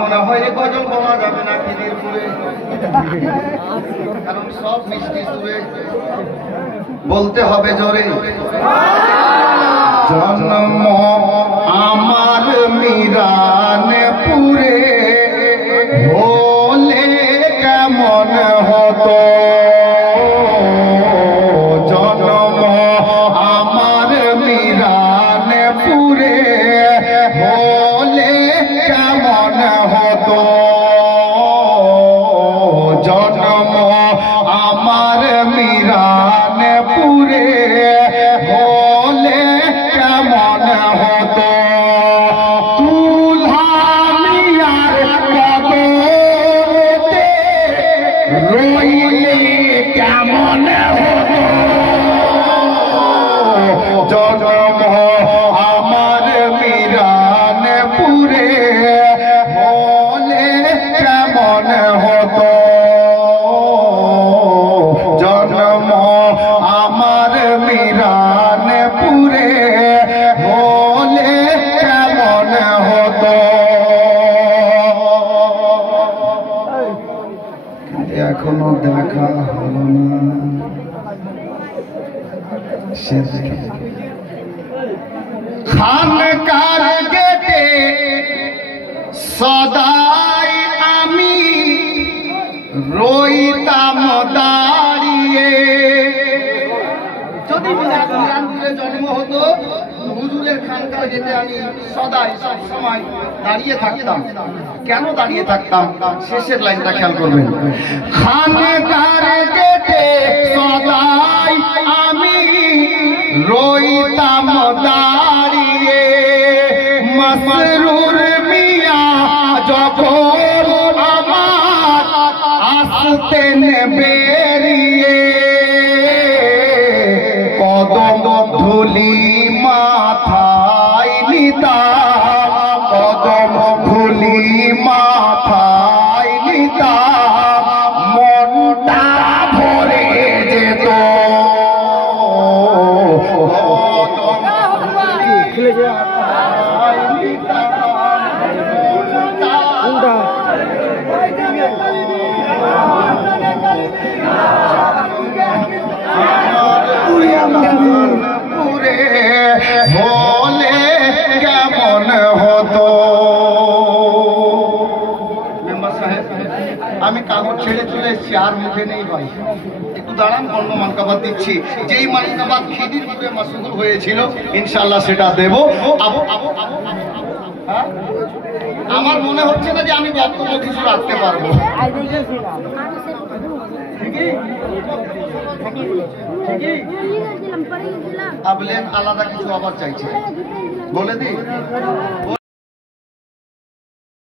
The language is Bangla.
মনে হয় এই গজল বলা যাবে না খিদিরপুরে, কারণ সব মিষ্টি সুরে বলতে হবে জোরে। জন্ম আমার মিরানপুরে হলে কেমন হতো, জন্ম আমার মিরানপুরে হলে কেমন হতো, জন্ম আমার মিরানপুরে হলে কেমন হতো, তুলহামিয়ার কদমে রইলে কেমন হতো, জন্ম আমার মিরানপুরে হলে কেমন হতো, জন্ম আমার মিরানপুরে হলে কেমন হতো। এখনো দেখা হলো না, খানকার গেটে সদাই আমি রইতাম দাঁড়িয়ে, যদি মিরানপুরে জন্ম হতো হুজুরের খানকার গেটে আমি সদাই সব সময় দাঁড়িয়ে থাকতাম। কেন দাঁড়িয়ে থাকতাম? শেষের লাইনটা খেয়াল করবেন। খানকার গেটে সদাই আমি রইতাম দাঁড়িয়ে, মসরুর মিয়া যখন আমার আসতেন বেরিয়ে, কদম ধুলি মাথায় নিতাম, কদম ধুলি মাথায় নিতাম, মনটা ভরে যেত, পুরে হলে কেমন হতো। মেম্বার সাহেব, আমি কাগজ ছেড়ে চলে এসেছি, আর মুখে নেই ভাই, একটু দাঁড়ান, অন্য মানকাবাদ দিচ্ছি। যেই মানকাবাদ খিদিরপুরে মাসুগুল হয়েছিল ইনশাআল্লাহ সেটা দেব। আমার মনে হচ্ছে না যে আমি বক্তব্য কিছু রাখতে পারবো। আবলেন আলাদা কিছু আবার চাইছে, বলে দিই।